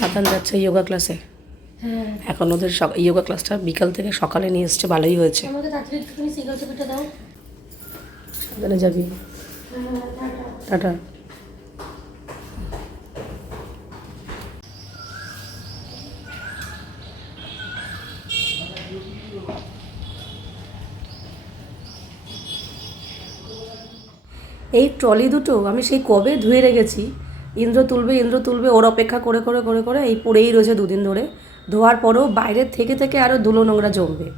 তাতান যাচ্ছে যোগা ক্লাসে। এখন ওদের যোগা ক্লাসটা বিকাল থেকে সকালে নিয়ে এসছে, ভালোই হয়েছে। সাবধানে যাবি, টাটা। এই ট্রলি দুটো আমি সেই কবে ধুয়ে রেখেছি, ইন্দ্র তুলবে ওর অপেক্ষা করে করে করে করে এই পড়েই রয়েছে দুদিন ধরে। ধোয়ার পরেও বাইরের থেকে থেকে আরও ধুলো নোংরা জমবে,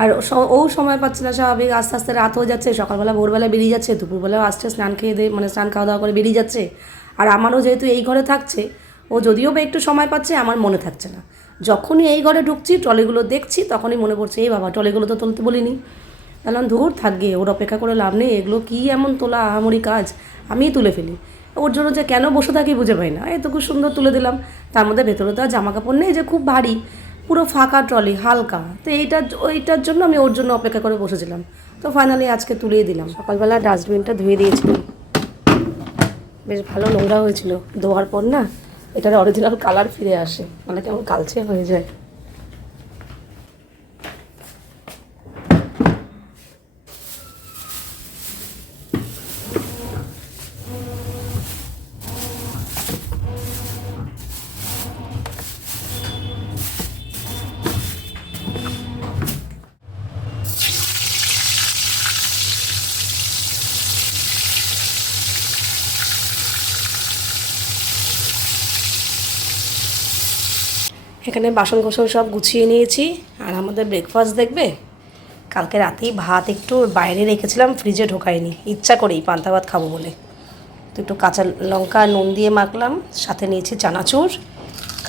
আর ও সময় পাচ্ছে না। স্বাভাবিক, আস্তে আস্তে রাত হয়ে যাচ্ছে, সকালবেলা ভোরবেলা বেরিয়ে যাচ্ছে, দুপুরবেলাও আসছে, স্নান খেয়ে দিয়ে মানে স্নান খাওয়া দাওয়া করে বেরিয়ে যাচ্ছে। আর আমারও যেহেতু এই ঘরে থাকছে, ও যদিও বা একটু সময় পাচ্ছে, আমার মনে থাকছে না। যখনই এই ঘরে ঢুকছি, ট্রলিগুলো দেখছি, তখনই মনে পড়ছে এই বাবা ট্রলিগুলো তো তুলতে বলিনি। তাহলে ধুর থাকবে, ওর অপেক্ষা করে লাভ নেই, এগুলো কী এমন তোলা আহামরি কাজ, আমিই তুলে ফেলি। ওর জন্য যে কেন বসে থাকি বুঝে পাই না। এই তো খুব সুন্দর তুলে দিলাম, তার মধ্যে ভেতরে তো আর জামা কাপড় নেই যে খুব ভারী, পুরো ফাঁকা ট্রলি, হালকা। তো ওইটার জন্য আমি ওর জন্য অপেক্ষা করে বসেছিলাম। তো ফাইনালি আজকে তুলেই দিলাম। সকালবেলা ডাস্টবিনটা ধুয়ে দিয়েছিলাম, বেশ ভালো নোংরা হয়েছিল। ধোয়ার পর না এটার অরিজিনাল কালার ফিরে আসে, মানে কেমন কালচে হয়ে যায়। এখানে বাসন কোসন সব গুছিয়ে নিয়েছি, আর আমাদের ব্রেকফাস্ট দেখবে। কালকে রাতেই ভাত একটু বাইরে রেখেছিলাম, ফ্রিজে ঢোকাইনি, ইচ্ছা করেই পান্তা ভাত খাবো বলে। তো একটু কাঁচা লঙ্কা নুন দিয়ে মাখলাম, সাথে নিয়েছি চানাচুর,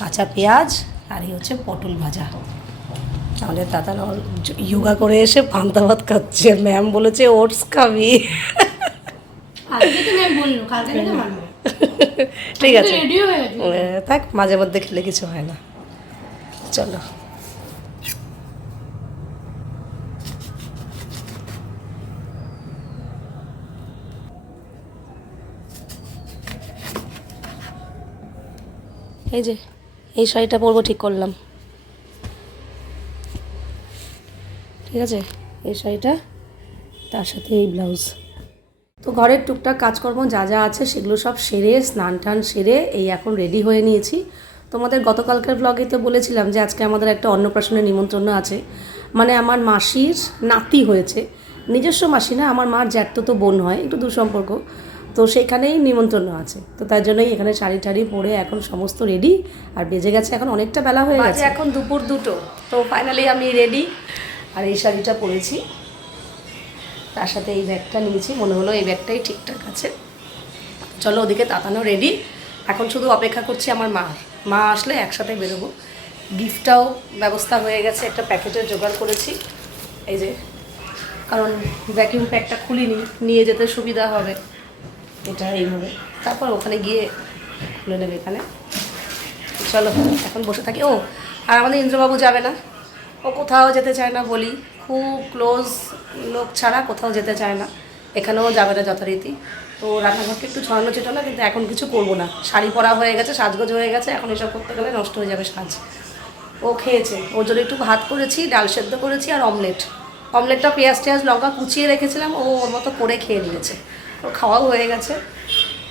কাঁচা পেঁয়াজ, আর এই হচ্ছে পটল ভাজা। আমাদের দাদা যোগা করে এসে পান্তা ভাত খাচ্ছে, ম্যাম বলেছে ওটস খাবি। ঠিক আছে থাক, মাঝে মধ্যে খেলে কিছু হয় না। চলো এই যে এই শাড়িটা পরবো ঠিক করলাম, ঠিক আছে, এই শাড়িটা, তার সাথে এই ব্লাউজ। তো ঘরের টুকটাক কাজকর্ম যা যা আছে সেগুলো সব সেরে, স্নান টান সেরে এই এখন রেডি হয়ে নিয়েছি। তোমাদের গতকালকের ব্লগেতে বলেছিলাম যে আজকে আমাদের একটা অন্নপ্রাশনের নিমন্ত্রণ আছে, মানে আমার মাসির নাতি হয়েছে, নিজস্ব মাসি না, আমার মার জ্যাঠতো বোন হয়, একটু দুঃসম্পর্ক। তো সেখানেই নিমন্ত্রণ আছে, তো তার জন্যই এখানে শাড়ি টাড়ি পরে এখন সমস্ত রেডি। আর বেজে গেছে এখন অনেকটা বেলা হয়ে গেছে, এখন দুপুর 2টো। তো ফাইনালি আমি রেডি, আর এই শাড়িটা পরেছি, তার সাথে এই ব্যাগটা নিয়েছি, মনে হলো এই ব্যাগটাই ঠিকঠাক আছে। চলো ওদিকে তাতানো রেডি, এখন শুধু অপেক্ষা করছি আমার মা আসলে একসাথে বেরোবো। গিফটটাও ব্যবস্থা হয়ে গেছে, একটা প্যাকেটের জোগাড় করেছি, এই যে, কারণ ভ্যাকিউম প্যাকটা খুলিনি, নিয়ে যেতে সুবিধা হবে, এটা এইভাবে, তারপর ওখানে গিয়ে খুলে নেবে এখানে। চলো এখন বসে থাকি। ও আর আমাদের ইন্দ্রবাবু যাবে না, ও কোথাও যেতে চায় না, বলি খুব ক্লোজ লোক ছাড়া কোথাও যেতে চায় না, এখানেও যাবে না যথারীতি। তো রান্নাঘরকে একটু ছড়ানো ছিটানো, কিন্তু এখন কিছু করবো না, শাড়ি পরা হয়ে গেছে, সাজগোজ হয়ে গেছে, এখন এসব করতে গেলে নষ্ট হয়ে যাবে সাজ। ও খেয়েছে, ওর জন্য একটু ভাত করেছি, ডাল সেদ্ধ করেছি, আর অমলেটটা পেঁয়াজ টেয়াজ লঙ্কা কুচিয়ে রেখেছিলাম, ও ওর মতো করে খেয়ে নিয়েছে, ওর খাওয়াও হয়ে গেছে।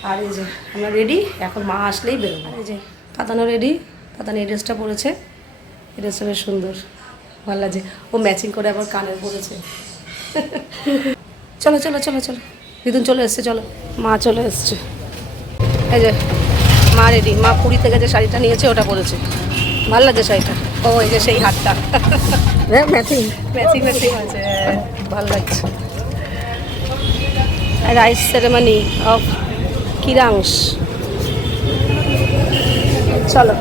আর এই যে আমরা রেডি, এখন মা আসলেই বেরোবো। এই যে তাতানো রেডি, তাতানো এই ড্রেসটা পরেছে, এই ড্রেসটা বেশ সুন্দর, ভালো লাগছে, ও ম্যাচিং করে আবার কানের পরেছে। চলো চলো চলো চলো, দিদুন চলে এসছে, চলো, মা চলে এসছে। এই যে মা রেডি, মা পুরী থেকে যে শাড়িটা নিয়েছে ওটা পরেছে, ভালো লাগছে শাড়িটা। ও এই যে সেই হাতটা, ম্যাচিং ম্যাচিং ম্যাচিং আছে, ভালো লাগছে। রাইস সেরেমনি অফ কিরাংশ, চলো।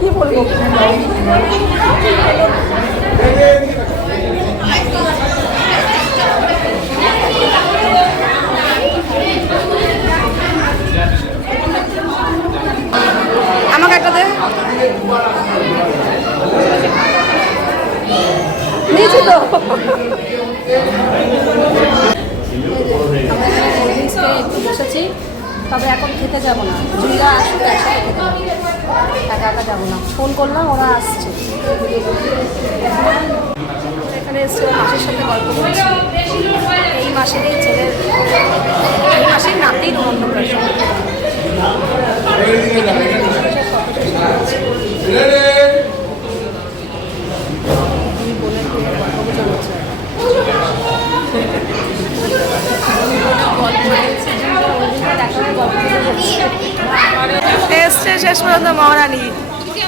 কি বলবো, আমাকে একটা দে। নিয়েছি তো। একটু বসেছি, তবে এখন খেতে যাবো না। জুইরা আসবে, একসাথে খেতে যাবো, একা একা যাবো না। ফোন করলাম, ওরা আসছে। এখানে এসছে মাসির সাথে গল্প করছি। এই মাসেরই ছেলের, এই মাসের নাতির অন্নপ্রাশন। এসছে শেষ পর্যন্ত মহারানী।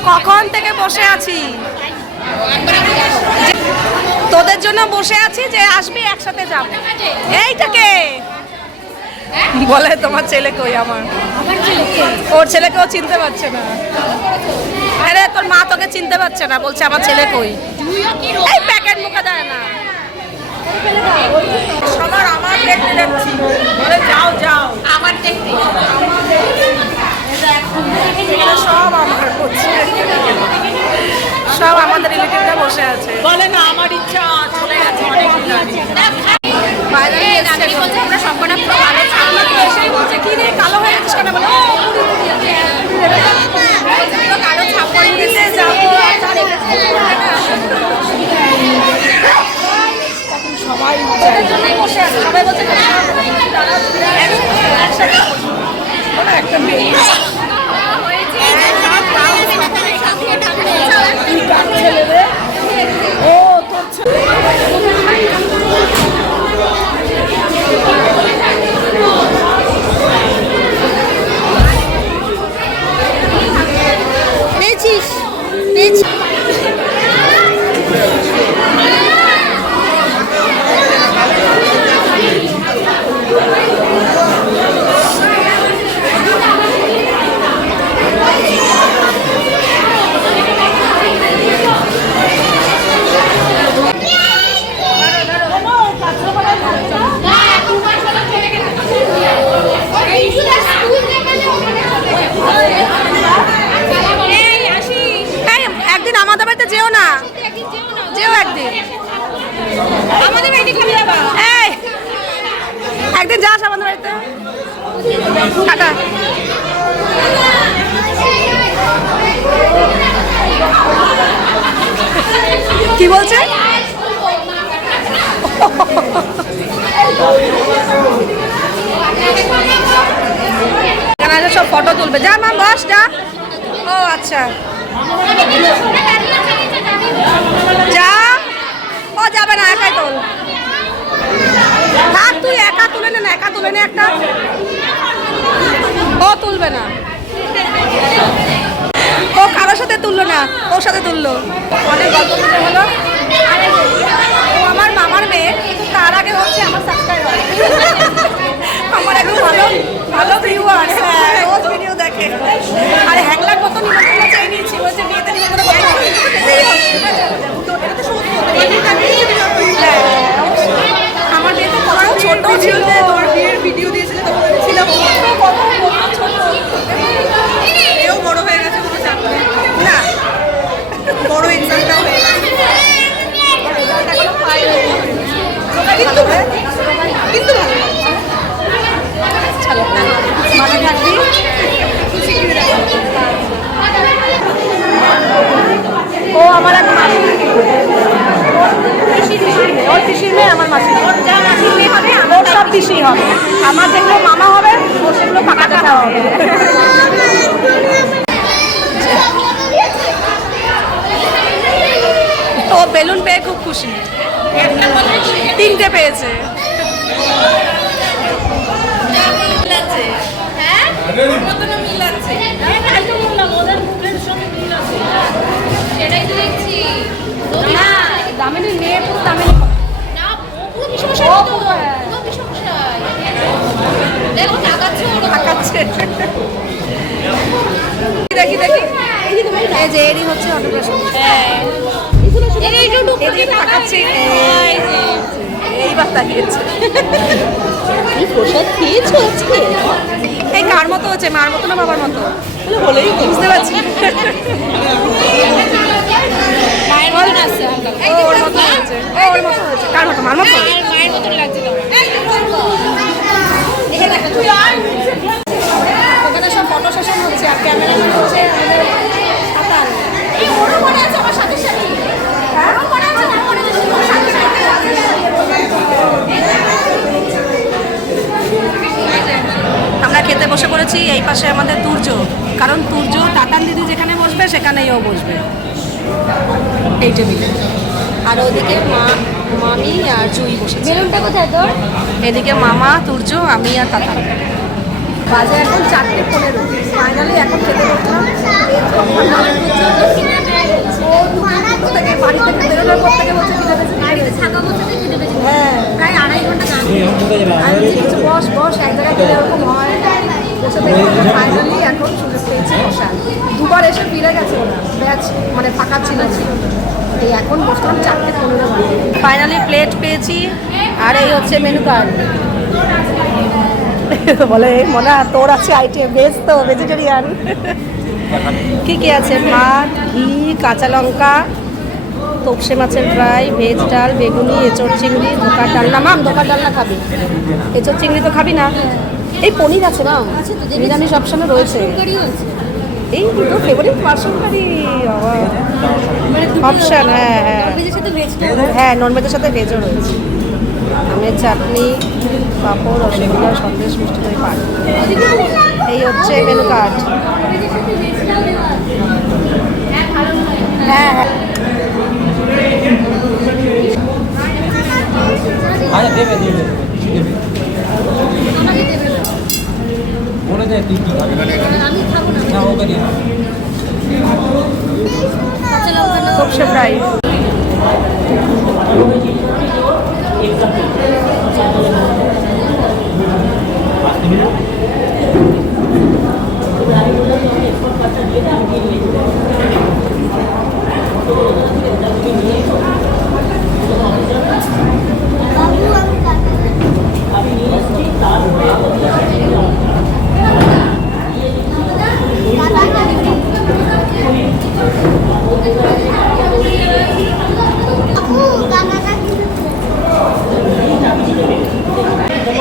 কখন থেকে বসে আছি, তোদের জন্য বসে আছি যে আসবি একসাথে যাবো। এইটাকে বলে তোমার ছেলে কই? আমার ওর ছেলেকেও চিনতে পারছে না। আরে তোর মা তোকে চিনতে পারছে না, বলছে আমার ছেলে কই। এই প্যাকেট মুখে দেয় না। সবার আমার দেখতে যাচ্ছি, বলে যাও যাও আমার দেখতে, সব আমার করছে, সব আমাদের রিলেটিভরা বসে আছে। বলে না আমার ইচ্ছা চলে গেছে অনেক আমরা সবকটা এসেই বলছে কি রে কালো হয়ে গেছিস কেন? বলে কালো ছাপ পড়ে গেছে, সবাই বসে আছে, সবাই বলছে একটা মেয়ে ও পেয়েছিস পেয়েছিস। একদিন আমাদের বাড়িতে যেও না, যেও একদিন আমাদের বাড়িতে খালি যাবা। এই একদিন যাস আমাদের বাড়িতে। টাটা। কি বলছে? সব ফটো তুলবে। যা মা বস যা। ও আচ্ছা যা। ও যাবে না, একাই তোল। থাক তুই একা তুলে নে না, একা তুলে নে একটা। ও তুলবে না, ও কারোর সাথে তুললো না, ওর সাথে তুললো। অনেক গল্প করতে হলো। ও আমার মামার মেয়ে, কিন্তু তার আগে হচ্ছে আমার সাবস্ক্রাইবার। আমার একটু ভালো ভালো ভিউয়ার্স, রোজ ভিডিও দেখে। আরে হ্যাংলার মতো নিমন্ত্রণ চেয়ে নিয়েছি, বলছে বিয়েতে নিমন্ত্রণ করতে হবে। আমার বিয়েতে কত ছোট ছিল, তোর বিয়ের ভিডিও দিয়েছিল তখন ছিল কত ছোট। এও বড় হয়ে গেছে, কোনো চাপ নেই না, বড় এক্সামটাও হয়ে গেছে। কিন্তু কিন্তু চলো মানে থাকবি। ও আমার এক মাসি, ওর পিসির মেয়ে আমার মাসি, ওর যা মাসির মেয়ে হবে ওর সব পিসি হবে। আমার যেগুলো মামা হবে ওর সেগুলো কাকা কাকা হবে। ও বেলুন পেয়ে খুব খুশি, তিনটে পেয়েছে। দামিনী মেয়ে পুরো দামিনী দেখি দেখি এই যে এরই হচ্ছে অন্নপ্রাশন। এইবার তাকিয়েছে। প্রসাদ খেয়েছো আজকে? এই কার মতো হচ্ছে, মার মতো না বাবার মতো বলেই বুঝতে পারছি। মায়ের মতন আসছে ওর মতো হয়েছে, ওর মতো হয়েছে। কার মতো? মার মতো। মায়ের মতন লাগছে ওখানে সব ফটো সেশন হচ্ছে আর ক্যামেরাম্যান হচ্ছে আমাদের সাঁতার। আমরা খেতে বসে পড়েছি। এই পাশে আমাদের তুর্য, কারণ তুর্য তাতান দিদি যেখানে বসবে সেখানেই ও বসবে, এই টেবিলে। আর ওদিকে মামি আর জুই বসেছে। বেলুনটা কোথায় তোর? এদিকে মামা, তুর্য, আমি আর তাতান। বাজে এখন 4:15। ফাইনালি এখন খেতে বসলাম। বাড়ি থেকে বেরোনোর পর থেকে বলছে হ্যাঁ প্রায় 2.5 ঘন্টা গান। আমি বলছি কিছু বস বস, এক জায়গায় গেলে এরকম হয়। বসে দেখে ফাইনালি এখন সুযোগ পেয়েছি বসার। দুবার এসে ফিরে গেছে ওরা, ব্যাচ মানে ফাঁকা ছিল। এই এখন বসলাম 4:15। ফাইনালি প্লেট পেয়েছি আর এই হচ্ছে মেনু কার্ড। বলে মনে তোর আছে আইটেম, ভেজ তো ভেজিটেরিয়ান। কী কী আছে? ভাত, ঘি, কাঁচা লঙ্কা, তপসে মাছের ফ্রাই, ভেজ ডাল, বেগুনি, এঁচড় চিংড়ি, ধোকার ডালনা। মাম ধোকার ডালনা খাবি? এঁচড় চিংড়ি তো খাবি না? এই পনির আছে না, নিরামিষ অপশানে রয়েছে। এই দুটো ফেভারিট পার্সন কারি অপশান। হ্যাঁ হ্যাঁ হ্যাঁ, ননভেজের সাথে ভেজও রয়েছে। আমের চাটনি, পাঁপড়, রসগোল্লা, সন্দেশ, মিষ্টি দই, পান। এই হচ্ছে মেনু কার্ড। হ্যাঁ হ্যাঁ আচ্ছা দেবে দেবে দেবে বলে দে তুই কি খাবি? আমি খাবো না। না ওকে দিয়ে তপসে ফ্রাই।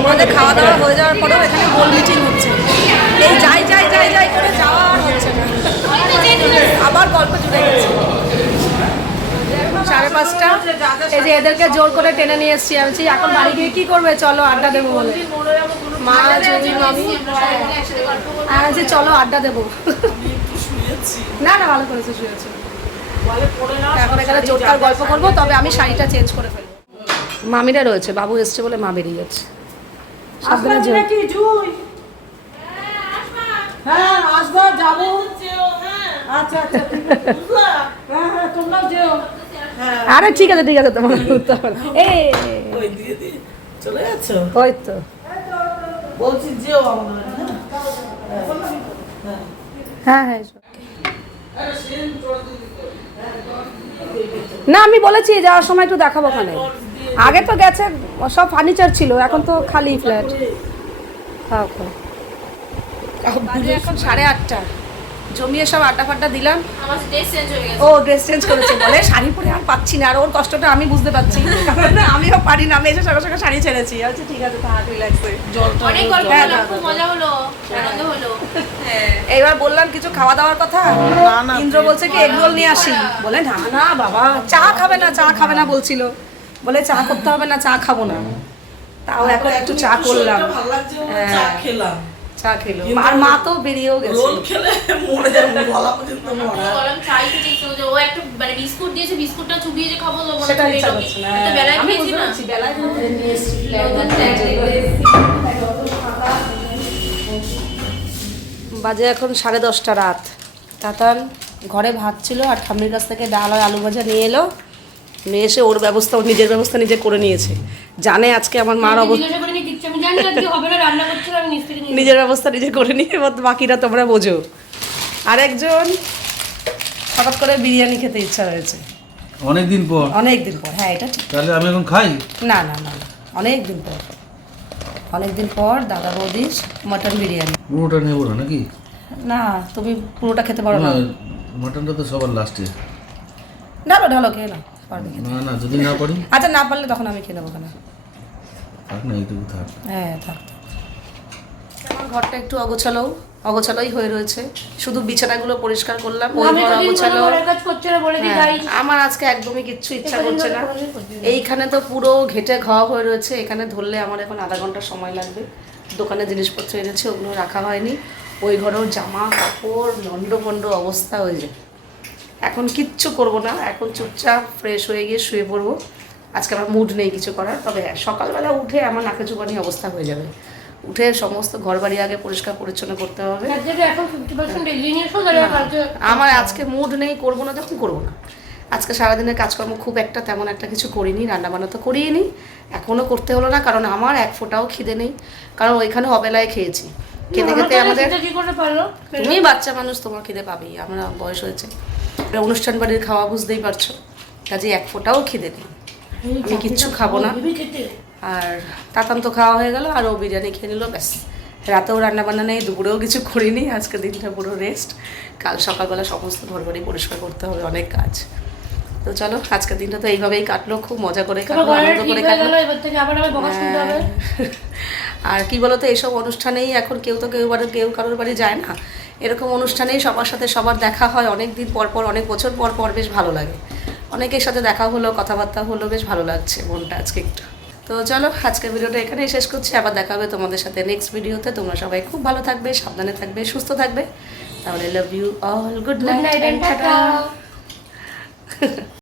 আমাদের খাওয়া দাওয়া হয়ে যাওয়ার পরেও এখানে গোল মিটিং হচ্ছে। এই যাই যাই যাই যাই করে যাওয়া আর হচ্ছে না, আবার গল্প জুড়ে গেছে। 5:30। এই যে এদেরকে জোর করে টেনে নিয়ে এসেছি। আমি বলছি এখন বাড়ি গিয়ে কী করবে, চলো আড্ডা দেবো বলে। মা যদি মামি আমি বলছি চলো আড্ডা দেবো। না না ভালো করেছে, শুয়েছে। এখন এখানে জোরকার গল্প করবো, তবে আমি শাড়িটা চেঞ্জ করে ফেলবো। মামিরা রয়েছে, বাবু এসছে বলে মা বেরিয়ে যাচ্ছে। সাবধানে যেও। হ্যাঁ আসবো, যাবো। আচ্ছা আচ্ছা ঠিক আছে, বুঝলা? হ্যাঁ হ্যাঁ তোমরাও যেও। হ্যাঁ আরে ঠিক আছে ঠিক আছে, তোমার উঠতে হবে না। এই ওই দিয়ে দিয়ে চলে যাচ্ছ? ওই তো বলছি যেও আমার। হ্যাঁ হ্যাঁ এসো। না আমি বলেছি যাওয়ার সময় একটু দেখাবো ওখানে। আগে তো গেছে, সব ফার্নিচার ছিল, এখন তো খালি ফ্ল্যাট। খাও খাও। এখন 8:30। জমিয়ে সব আড্ডা ফাড্ডা দিলাম। আমার ড্রেস চেঞ্জ হয়ে গেছে। ও ড্রেস চেঞ্জ করেছে বলে শাড়ি পরে আর পাচ্ছি না। আর ওর কষ্টটা আমি বুঝতে পারছি, কারণ আমিও পারি না। আমি এসে সকাল সকাল শাড়ি ছেড়েছি। আচ্ছা ঠিক আছে, থাক রিল্যাক্সে। অনেক গল্প হ্যাঁ, হলো, না, খুব মজা হলো, আনন্দ হলো। এইবার বললাম কিছু খাওয়া দাওয়ার কথা। ইন্দ্র বলছে কি এগ রোল নিয়ে আসি। বলে না না বাবা, চা খাবে না, চা খাবে না বলছিল। বলে চা করতে হবে না, চা খাবো না। তাও এখন একটু চা করলাম। ভালো লাগছে, চা খেলাম। চা খেলো আর মা তো বেরিয়েও গেছে। রোল খেলে মরে যাবে, গলা পর্যন্ত মরা। বললাম চাই তো চাইছে, ও একটা মানে বিস্কুট দিয়েছে, বিস্কুটটা চুবিয়ে যে খাবো বলে সেটা ইচ্ছা করছে না। তো বেলায় আমি খেয়েছি বুঝতে না। পারছি, বেলায় নিয়ে এসেছি। বাজে এখন 10:30 রাত। তাতান ঘরে ভাত ছিল আর ঠাম্মির কাছ থেকে ডাল আর আলু ভাজা নিয়ে এলো। নিয়ে এসে ওর ব্যবস্থা, ওর নিজের ব্যবস্থা নিজে করে নিয়েছে। জানে আজকে আমার মার অবস্থা, জিজ্ঞাসা করে নি কিচ্ছু আমি জানি না আজকে হবে না, রান্না করছিলাম আমি নিচ থেকে নিয়ে নিজের ব্যবস্থা নিজে করে নিয়ে, এবার বাকিটা তোমরা বোঝো। আরেকজন হঠাৎ করে বিরিয়ানি খেতে ইচ্ছা হয়েছে অনেকদিন পর। অনেক দিন পর। হ্যাঁ এটা ঠিক। তাহলে আমি এখন খাই? না না না না, অনেক দিন পর, অনেক দিন পর দাদা বৌদির মাটন বিরিয়ানি। পুরোটা নেবো না নাকি? না তুমি পুরোটা খেতে পারো না। মাটনটা তো সবার লাস্টে। ঢালো ঢালো খেয়ে নাও, পারবে খেতে। না না, যদি না পারি? আচ্ছা না পারলে তখন আমি খেয়ে নেবো কেন। থাক না, এইটুকু থাক। হ্যাঁ থাক। আমার ঘরটা একটু অগোছালোই হয়ে রয়েছে, শুধু বিছানাগুলো পরিষ্কার করলাম, ওই ঘর অগোছালো। হ্যাঁ, আমার আজকে একদমই কিচ্ছু ইচ্ছা করছে না। এইখানে তো পুরো ঘেটে ঘাওয়া হয়ে রয়েছে, এখানে ধরলে আমার এখন আধা ঘন্টা সময় লাগবে। দোকানে জিনিসপত্র এনেছে, ওগুলো রাখা হয়নি। ওই ঘরেও জামা কাপড় লন্ডভন্ড অবস্থা হয়ে যায়। এখন কিচ্ছু করব না, এখন চুপচাপ ফ্রেশ হয়ে গিয়ে শুয়ে পড়বো। আজকে আমার মুড নেই কিছু করার, তবে হ্যাঁ সকালবেলা উঠে আমার নাকে চুবানি অবস্থা হয়ে যাবে। উঠে সমস্ত ঘর বাড়ি আগে পরিষ্কার পরিচ্ছন্ন করতে হবে। আমার আজকে মুড নেই, করবো না যখন করবো না। আজকে সারাদিনের কাজকর্ম খুব একটা তেমন একটা কিছু করিনি, রান্নাবান্না তো করিয়ে নি, এখনও করতে হলো না, কারণ আমার এক ফোঁটাও খিদে নেই। কারণ ওইখানে অবেলায় খেয়েছি, খেতে খেতে আমাদের। তুমি বাচ্চা মানুষ, তোমার খিদে পাবেই, আমরা বয়স হয়েছে। অনুষ্ঠান বাড়ির খাওয়া বুঝতেই পারছো, কাজে এক ফোঁটাও খিদে নেই, আমি কিচ্ছু খাবো না। আর তাতান তো খাওয়া হয়ে গেল, আর ও বিরিয়ানি খেয়ে নিল, ব্যাস। রাতেও রান্নাবান্না নেই, দুপুরেও কিছু করিনি, আজকে দিনটা পুরো রেস্ট। কাল সকালবেলা সমস্ত ঘরবাড়ি পরিষ্কার করতে হবে, অনেক কাজ। তো চলো, আজকের দিনটা তো এইভাবেই কাটলো, খুব মজা করে কাটলো, আনন্দ করে কাটলো। আর কি বলতো, এইসব অনুষ্ঠানেই এখন কেউ কারোর বাড়ি যায় না, এরকম অনুষ্ঠানেই সবার সাথে সবার দেখা হয় অনেক দিন পর পর, অনেক বছর পর পর, বেশ ভালো লাগে। অনেকের সাথে দেখা হলো, কথাবার্তা হলো, বেশ ভালো লাগছে মনটা আজকে একটু। তো চলো, আজকের ভিডিওটা এখানেই শেষ করছি, আবার দেখা হবে তোমাদের সাথে নেক্সট ভিডিওতে। তোমরা সবাই খুব ভালো থাকবে, সাবধানে থাকবে, সুস্থ থাকবে। তাহলে love you all, good night.